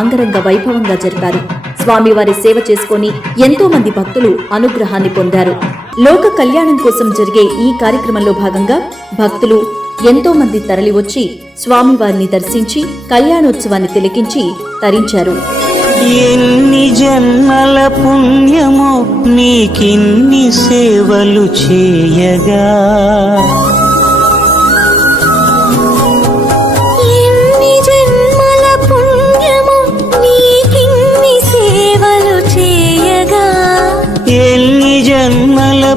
అంగరంగ వైభవంగా జరిపారు. స్వామివారి సేవ చేసుకొని ఎంతో మంది భక్తులు అనుగ్రహాన్ని పొందారు. లోక కళ్యాణం కోసం జరిగే ఈ కార్యక్రమంలో భాగంగా భక్తులు ఎంతో మంది తరలివచ్చి స్వామివారిని దర్శించి కళ్యాణోత్సవాన్ని తిలకించి తరించారు. ఎన్ని జన్మల పుణ్యమో నీకిన్ని సేవలు చేయగా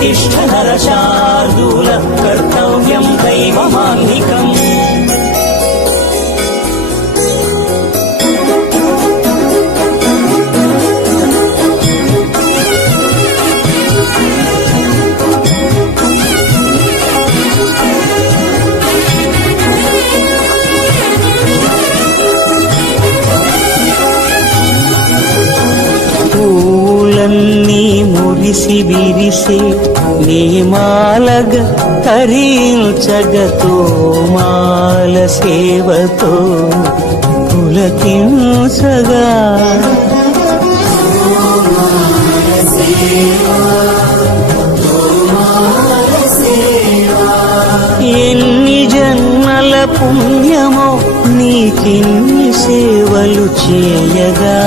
ఉత్తిష్ట నరశార్దూల కర్తవ్యం దైవమాన్నికం మురిసి విరిసే నీమాలగ తరించగతో మాల సేవతో పులకించగా ఎన్ని జన్మల పుణ్యమో నీకిన్ని సేవలు చేయగా.